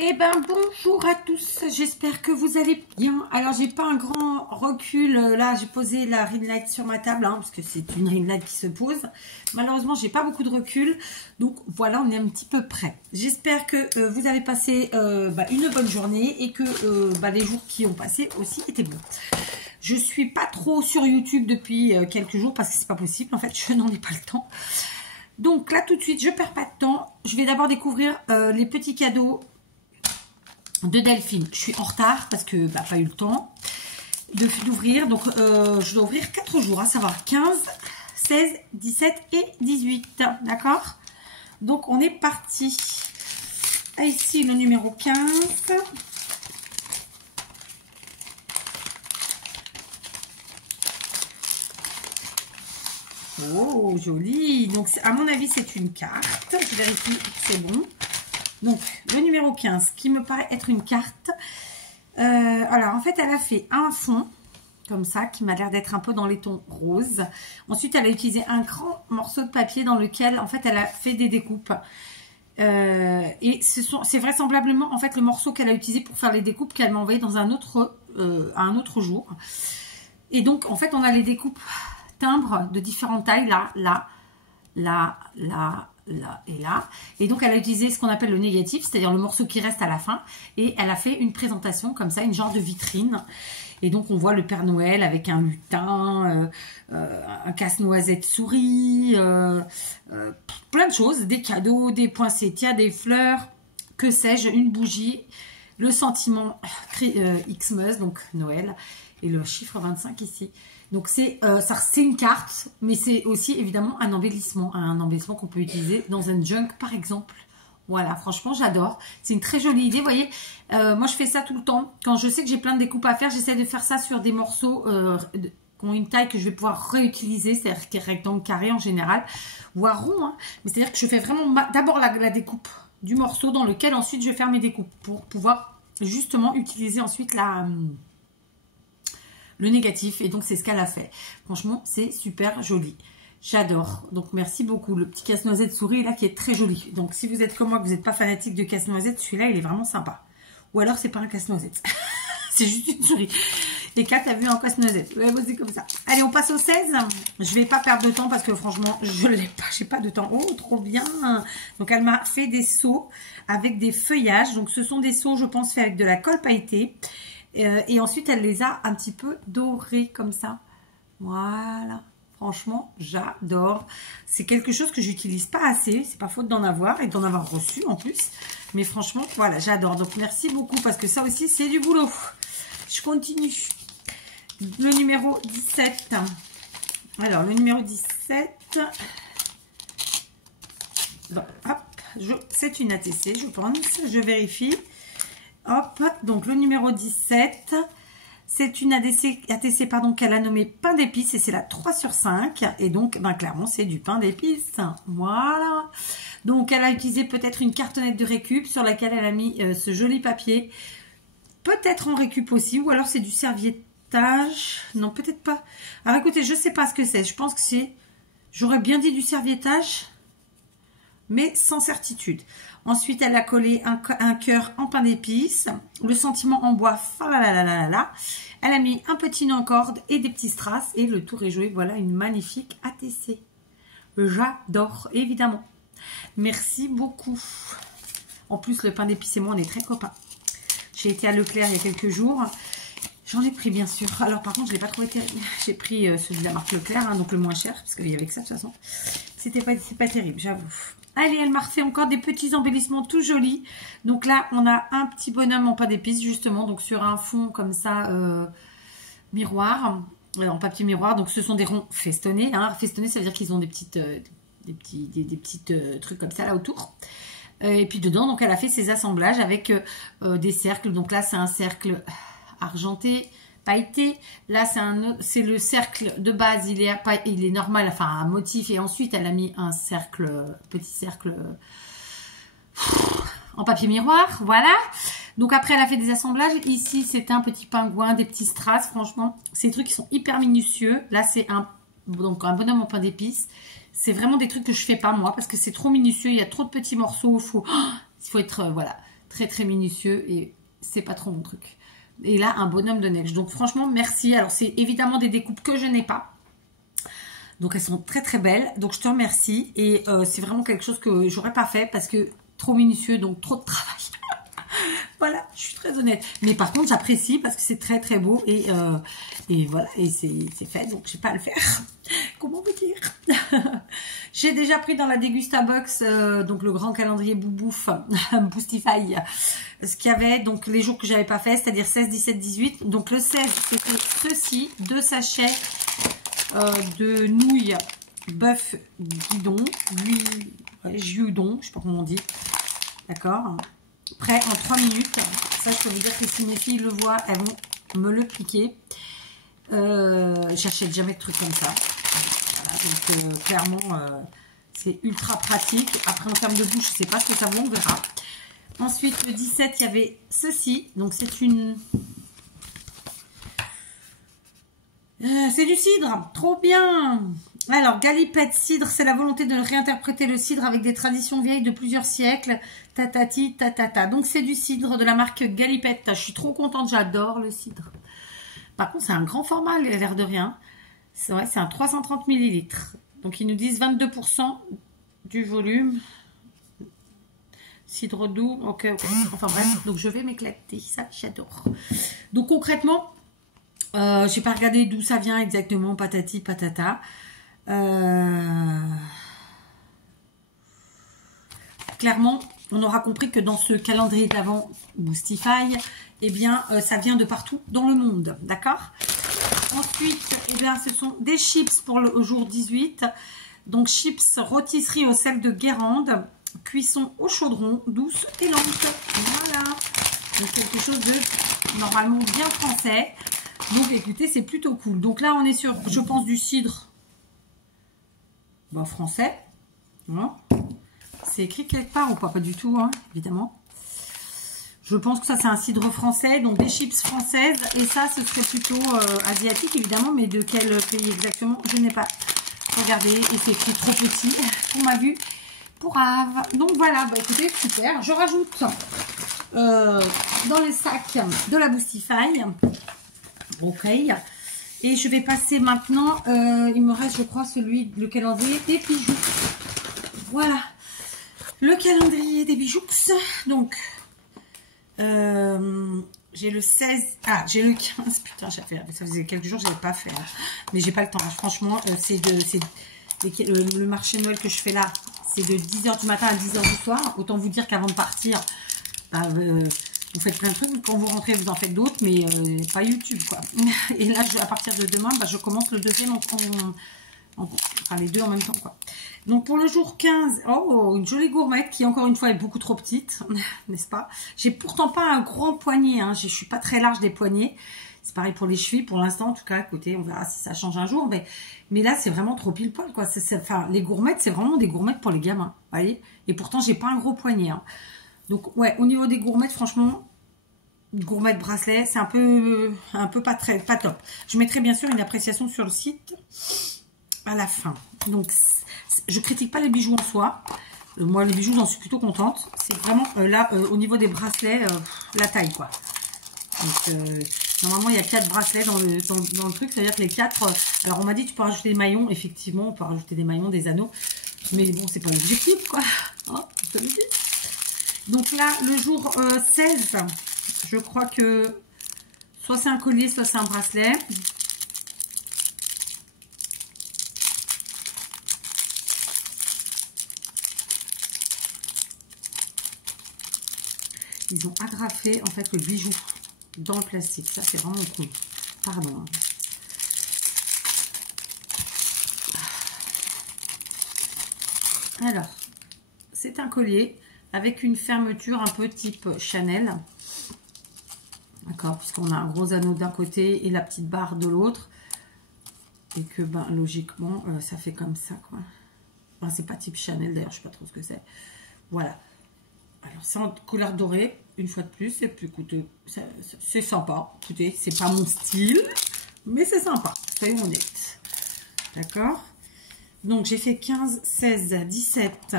Eh ben bonjour à tous, j'espère que vous allez bien. Alors j'ai pas un grand recul, là j'ai posé la ring light sur ma table, parce que c'est une ring light qui se pose. Malheureusement j'ai pas beaucoup de recul, donc voilà, on est un petit peu près. J'espère que vous avez passé une bonne journée et que les jours qui ont passé aussi étaient bons. Je suis pas trop sur YouTube depuis quelques jours parce que c'est pas possible, en fait je n'en ai pas le temps. Donc là tout de suite je perds pas de temps, je vais d'abord découvrir les petits cadeaux de Delphine. Je suis en retard parce que pas eu le temps d'ouvrir. Donc je dois ouvrir 4 jours, à savoir 15, 16, 17 et 18. D'accord? Donc on est parti. Ici le numéro 15. Oh, joli. Donc à mon avis c'est une carte. Je vérifie que c'est bon. Donc, le numéro 15, qui me paraît être une carte. Alors, en fait, elle a fait un fond, comme ça, qui m'a l'air d'être un peu dans les tons roses. Ensuite, elle a utilisé un grand morceau de papier dans lequel, en fait, elle a fait des découpes. Et c'est vraisemblablement, en fait, le morceau qu'elle a utilisé pour faire les découpes qu'elle m'a envoyé dans un autre jour. Et donc, en fait, on a les découpes timbres de différentes tailles, là, et là. Et donc, elle a utilisé ce qu'on appelle le négatif, c'est-à-dire le morceau qui reste à la fin. Et elle a fait une présentation comme ça, une genre de vitrine. Et donc, on voit le Père Noël avec un lutin, un casse-noisette souris, plein de choses, des cadeaux, des poinsettias, des fleurs, que sais-je, une bougie, le sentiment Xmas, donc Noël, et le chiffre 25 ici. Donc c'est une carte, mais c'est aussi évidemment un embellissement qu'on peut utiliser dans un junk par exemple. Voilà, franchement j'adore. C'est une très jolie idée, vous voyez. Moi je fais ça tout le temps. Quand je sais que j'ai plein de découpes à faire, j'essaie de faire ça sur des morceaux qui ont une taille que je vais pouvoir réutiliser, c'est-à-dire qui est rectangle, carré en général, voire rond. Mais c'est-à-dire que je fais vraiment d'abord la découpe du morceau dans lequel ensuite je vais faire mes découpes pour pouvoir justement utiliser ensuite le négatif. Et donc c'est ce qu'elle a fait. Franchement c'est super joli, j'adore. Donc merci beaucoup. Le petit casse-noisette souris là qui est très joli. Donc si vous êtes comme moi, que vous n'êtes pas fanatique de casse-noisette, celui-là il est vraiment sympa. Ou alors c'est pas un casse-noisette, c'est juste une souris. Les 4 a vu un casse-noisette. Ouais, c'est comme ça. Allez, on passe au 16. Je vais pas perdre de temps parce que franchement je l'ai pas, j'ai pas de temps. Oh trop bien. Donc elle m'a fait des seaux avec des feuillages. Donc ce sont des seaux je pense faits avec de la colle pailletée. Et ensuite, elle les a un petit peu dorés comme ça. Voilà. Franchement, j'adore. C'est quelque chose que j'utilise pas assez. C'est pas faute d'en avoir et d'en avoir reçu en plus. Mais franchement, voilà, j'adore. Donc, merci beaucoup parce que ça aussi, c'est du boulot. Je continue. Le numéro 17. Alors, le numéro 17. Bon, hop. C'est une ATC, je pense. Je vérifie. Hop, donc le numéro 17, c'est une ATC pardon, qu'elle a nommée pain d'épices et c'est la 3 sur 5. Et donc, clairement, c'est du pain d'épices. Voilà. Donc, elle a utilisé peut-être une cartonnette de récup sur laquelle elle a mis ce joli papier. Peut-être en récup aussi, ou alors c'est du serviettage. Non, peut-être pas. Alors, écoutez, je ne sais pas ce que c'est. Je pense que c'est, j'aurais bien dit du serviettage, mais sans certitude. Ensuite, elle a collé un cœur en pain d'épices, le sentiment en bois, elle a mis un petit nœud en corde et des petits strass et le tour est joué. Voilà une magnifique ATC. J'adore, évidemment. Merci beaucoup. En plus, le pain d'épices et moi, on est très copains. J'ai été à Leclerc il y a quelques jours. J'en ai pris, bien sûr. Alors, par contre, je ne l'ai pas trouvé terrible. J'ai pris celui de la marque Leclerc, donc le moins cher, parce qu'il y avait que ça, de toute façon. C'était pas terrible, j'avoue. Allez, elle m'a refait encore des petits embellissements tout jolis. Donc là, on a un petit bonhomme en pain d'épices, justement. Donc sur un fond comme ça, miroir, en papier miroir. Donc ce sont des ronds festonnés. Festonnés, ça veut dire qu'ils ont des petites trucs comme ça là autour. Et puis dedans, donc elle a fait ses assemblages avec des cercles. Donc là, c'est un cercle argenté, pailleté. Là, c'est le cercle de base, il est normal, enfin un motif. Et ensuite, elle a mis un petit cercle en papier miroir. Voilà. Donc après, elle a fait des assemblages. Ici, c'est un petit pingouin, des petits strass. Franchement, c'est des trucs qui sont hyper minutieux. Là, c'est un bonhomme en pain d'épices. C'est vraiment des trucs que je fais pas moi parce que c'est trop minutieux. Il y a trop de petits morceaux. Il faut être, voilà, très minutieux et c'est pas trop mon truc. Et là, un bonhomme de neige. Donc franchement, merci. Alors c'est évidemment des découpes que je n'ai pas. Donc elles sont très belles. Donc je te remercie. Et c'est vraiment quelque chose que j'aurais pas fait parce que trop minutieux, donc trop de travail. Voilà, je suis très honnête. Mais par contre, j'apprécie parce que c'est très beau. Et voilà, et c'est fait. Donc je sais pas à le faire. Comment vous dire? J'ai déjà pris dans la Dégusta Box, donc le grand calendrier Boubouf, Boostify, ce qu'il y avait, donc les jours que j'avais pas fait, c'est-à-dire 16, 17, 18. Donc le 16, c'était ceci, 2 sachets de nouilles bœuf guidon, giudon, je sais pas comment on dit, d'accord, prêt en 3 minutes. Ça, je peux vous dire que si mes filles le voient, elles vont me le piquer. J'achète jamais de trucs comme ça. Voilà, donc clairement, c'est ultra pratique. Après, en termes de bouche, je sais pas ce que ça vaut, on verra. Ensuite, le 17, il y avait ceci. Donc, c'est une... c'est du cidre, trop bien. Alors, galipette cidre, c'est la volonté de réinterpréter le cidre avec des traditions vieilles de plusieurs siècles. Tatati, tatata. Donc, c'est du cidre de la marque Galipette. Je suis trop contente, j'adore le cidre. Par contre, c'est un grand format, l'air de rien. C'est vrai, c'est un 330 ml. Donc, ils nous disent 22% du volume. Cidre doux, ok. Enfin bref, donc je vais m'éclater, ça j'adore. Donc concrètement, j'ai pas regardé d'où ça vient exactement, patati patata. Clairement, on aura compris que dans ce calendrier d'avant Boostify, eh bien, ça vient de partout dans le monde, d'accord? Ensuite, eh bien, ce sont des chips pour le jour 18. Donc, chips rôtisserie au sel de Guérande. Cuisson au chaudron, douce et lente. Voilà. Donc quelque chose de normalement bien français. Donc écoutez, c'est plutôt cool. Donc là, on est sur, je pense, du cidre français. Voilà. C'est écrit quelque part ou pas? Pas du tout, hein, évidemment. Je pense que ça, c'est un cidre français. Donc des chips françaises. Et ça, ce serait plutôt asiatique, évidemment. Mais de quel pays exactement? Je n'ai pas regardé. Et c'est écrit trop petit pour ma vue. Pour Ave. Donc voilà, bah écoutez, super. Je rajoute dans les sacs de la Boostify. Ok. Et je vais passer maintenant, il me reste, je crois, le calendrier des bijoux. Voilà. Le calendrier des bijoux. Donc, j'ai le 16. Ah, j'ai le 15. Putain, ça faisait quelques jours que je n'avais pas fait. Hein. Mais j'ai pas le temps. Hein. Franchement, le marché Noël que je fais là. C'est de 10h du matin à 10h du soir. Autant vous dire qu'avant de partir, vous faites plein de trucs. Quand vous rentrez, vous en faites d'autres, mais pas YouTube, quoi. Et là, à partir de demain, je commence le deuxième enfin, les deux en même temps, quoi. Donc, pour le jour 15, oh, une jolie gourmette qui, encore une fois, est beaucoup trop petite, n'est-ce pas? J'ai pourtant pas un grand poignet, hein. Je suis pas très large des poignets. C'est pareil pour les chevilles, pour l'instant, en tout cas. Écoutez, on verra si ça change un jour. Mais là, c'est vraiment trop pile poil, quoi. Enfin, les gourmettes, c'est vraiment des gourmettes pour les gamins, vous voyez. Et pourtant, j'ai pas un gros poignet. Hein. Donc, ouais, au niveau des gourmettes, franchement, gourmettes bracelet, c'est un peu pas top. Je mettrai bien sûr une appréciation sur le site à la fin. Donc, je critique pas les bijoux en soi. Moi, les bijoux, j'en suis plutôt contente. C'est vraiment là, au niveau des bracelets, la taille, quoi. Donc, normalement, il y a 4 bracelets dans le truc. C'est-à-dire que les 4... alors, on m'a dit tu peux rajouter des maillons. Effectivement, on peut rajouter des maillons, des anneaux. Mais bon, c'est pas l'objectif, quoi. Hein, je te le dis. Donc là, le jour 16, je crois que soit c'est un collier, soit c'est un bracelet. Ils ont agrafé, en fait, le bijou dans le plastique. Ça, c'est vraiment cool. Pardon. Alors, c'est un collier avec une fermeture un peu type Chanel. D'accord, puisqu'on a un gros anneau d'un côté et la petite barre de l'autre. Et que, logiquement, ça fait comme ça, quoi. Enfin, c'est pas type Chanel, d'ailleurs, je sais pas trop ce que c'est. Voilà. Alors, c'est en couleur dorée, une fois de plus. Et puis, écoutez, c'est sympa. Écoutez, c'est pas mon style, mais c'est sympa. Soyons honnêtes. D'accord. Donc, j'ai fait 15, 16, 17.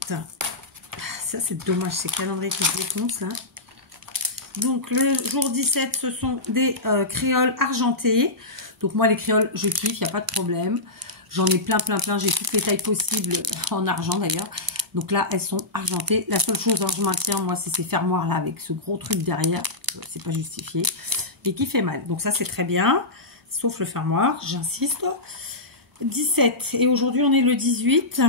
Putain. ça c'est dommage, ces calendriers que je défonce là. Donc le jour 17, ce sont des créoles argentées. Donc moi les créoles, je kiffe, il n'y a pas de problème. J'en ai plein, j'ai toutes les tailles possibles en argent d'ailleurs. Donc là, elles sont argentées. La seule chose dont je maintiens, moi, c'est ces fermoirs là avec ce gros truc derrière. C'est pas justifié. Et qui fait mal. Donc ça, c'est très bien. Sauf le fermoir, j'insiste. 17. Et aujourd'hui, on est le 18.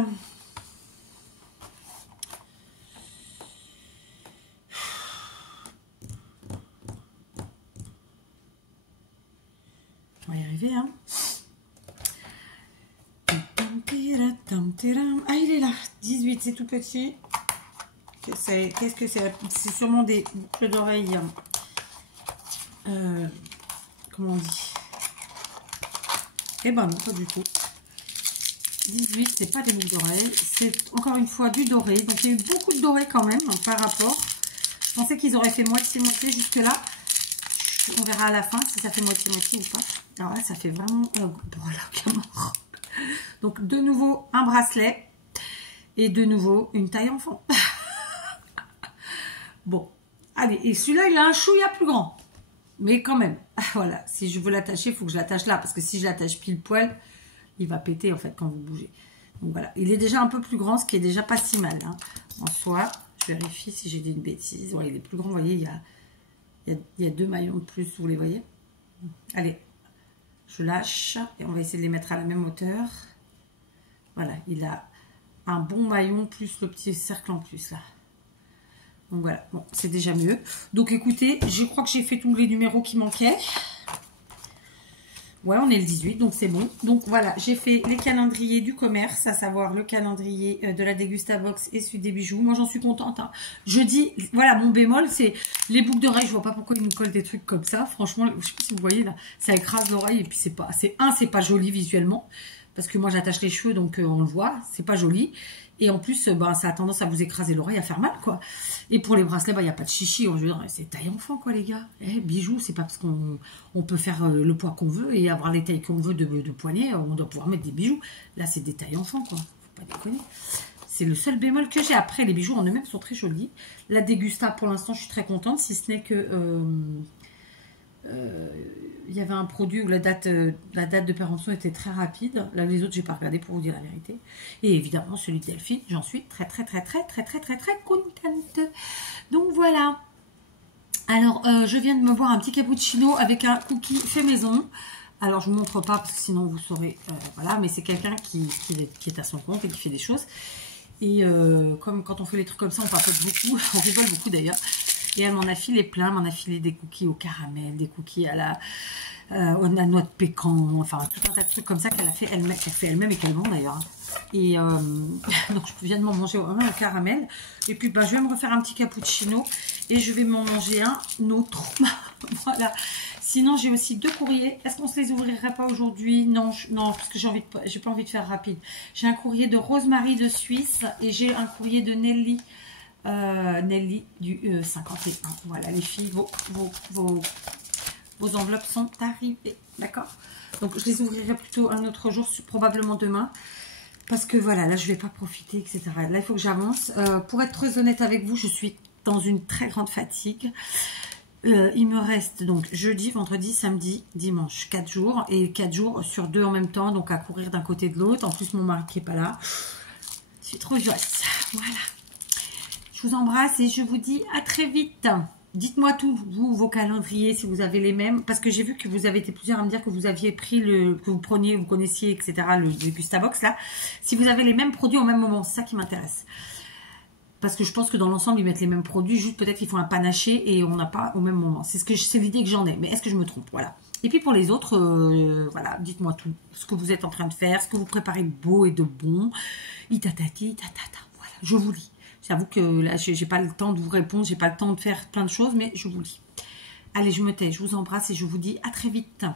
On va y arriver, hein. Ah, il est là. 18, c'est tout petit. Qu'est-ce que c'est? C'est sûrement des boucles d'oreilles. Comment on dit? Eh ben non, pas du tout. 18, c'est pas des boucles d'oreilles. C'est encore une fois du doré. Donc il y a eu beaucoup de doré quand même par rapport. Je pensais qu'ils auraient fait moitié-moitié jusque-là. On verra à la fin si ça fait moitié-moitié ou pas. Alors là, ça fait vraiment... voilà, mort. Donc, de nouveau, un bracelet. Et de nouveau, une taille enfant. Bon. Allez, et celui-là, il a un chouïa plus grand. Mais quand même. Voilà. Si je veux l'attacher, il faut que je l'attache là. Parce que si je l'attache pile poil, il va péter, en fait, quand vous bougez. Donc, voilà. Il est déjà un peu plus grand, ce qui est déjà pas si mal. Hein. En soi, je vérifie si j'ai dit une bêtise. Ouais, il est plus grand. Vous voyez, il y a 2 maillons de plus. Vous les voyez? Allez. Je lâche et on va essayer de les mettre à la même hauteur. Voilà, il a un bon maillon plus le petit cercle en plus là. Donc voilà, bon, c'est déjà mieux. Donc écoutez, je crois que j'ai fait tous les numéros qui manquaient. Ouais, on est le 18, donc c'est bon. Donc voilà, j'ai fait les calendriers du commerce, à savoir le calendrier de la Degustabox et celui des bijoux. Moi, j'en suis contente. Hein. Je dis, voilà, mon bémol, c'est les boucles d'oreilles. Je vois pas pourquoi ils nous collent des trucs comme ça. Franchement, je sais pas si vous voyez là, ça écrase l'oreille et puis c'est pas joli visuellement. Parce que moi, j'attache les cheveux, donc on le voit, c'est pas joli. Et en plus, ça a tendance à vous écraser l'oreille, à faire mal, quoi. Et pour les bracelets, il n'y a pas de chichi. Je veux dire, c'est taille enfant, quoi, les gars. Bijoux, c'est pas parce qu'on peut faire le poids qu'on veut et avoir les tailles qu'on veut de poignet, on doit pouvoir mettre des bijoux. Là, c'est des tailles enfants, quoi. Faut pas déconner. C'est le seul bémol que j'ai. Après, les bijoux en eux-mêmes sont très jolis. La Degusta, pour l'instant, je suis très contente, si ce n'est que... il y avait un produit où la date de péremption était très rapide. Là, les autres, j'ai pas regardé pour vous dire la vérité. Et évidemment, celui de Delphine, j'en suis très contente. Donc voilà. Alors, je viens de me boire un petit cappuccino avec un cookie fait maison. Alors, je vous montre pas parce que sinon vous saurez. Voilà, mais c'est quelqu'un qui est à son compte et qui fait des choses. Et comme quand on fait les trucs comme ça, on papote beaucoup. On rigole beaucoup d'ailleurs. Et elle m'en a filé plein, m'en a filé des cookies au caramel, des cookies à la noix de pécan, enfin tout un tas de trucs comme ça qu'elle a fait elle-même et qu'elle vend d'ailleurs. Et donc je viens de m'en manger un au caramel. Et puis bah, je vais me refaire un petit cappuccino et je vais m'en manger un autre. Voilà. Sinon j'ai aussi 2 courriers. Est-ce qu'on se les ouvrirait pas aujourd'hui? Non, non, parce que j'ai pas envie de faire rapide. J'ai un courrier de Rosemary de Suisse et j'ai un courrier de Nelly. Nelly du 51. Voilà les filles, vos enveloppes sont arrivées, d'accord? Donc je les ouvrirai plutôt un autre jour, probablement demain, parce que voilà, là je vais pas profiter, etc. Là il faut que j'avance. Pour être très honnête avec vous, je suis dans une très grande fatigue. Il me reste donc jeudi, vendredi, samedi, dimanche, 4 jours, et 4 jours sur 2 en même temps, donc à courir d'un côté de l'autre. En plus mon mari qui est pas là, je suis trop joyeuse. Voilà. Je vous embrasse et je vous dis à très vite. Dites-moi tout, vous, vos calendriers, si vous avez les mêmes. Parce que j'ai vu que vous avez été plusieurs à me dire que vous aviez pris que vous preniez, vous connaissiez, etc. le Degustabox là. Si vous avez les mêmes produits au même moment, c'est ça qui m'intéresse. Parce que je pense que dans l'ensemble, ils mettent les mêmes produits. Juste peut-être qu'ils font un panaché et on n'a pas au même moment. C'est l'idée que j'en ai. Mais est-ce que je me trompe? Voilà. Et puis pour les autres, voilà, dites-moi tout. Ce que vous êtes en train de faire, ce que vous préparez de beau et de bon. Itatati, tatata. Voilà, je vous lis. J'avoue que là, j'ai pas le temps de vous répondre, j'ai pas le temps de faire plein de choses, mais je vous lis. Allez, je me tais, je vous embrasse et je vous dis à très vite.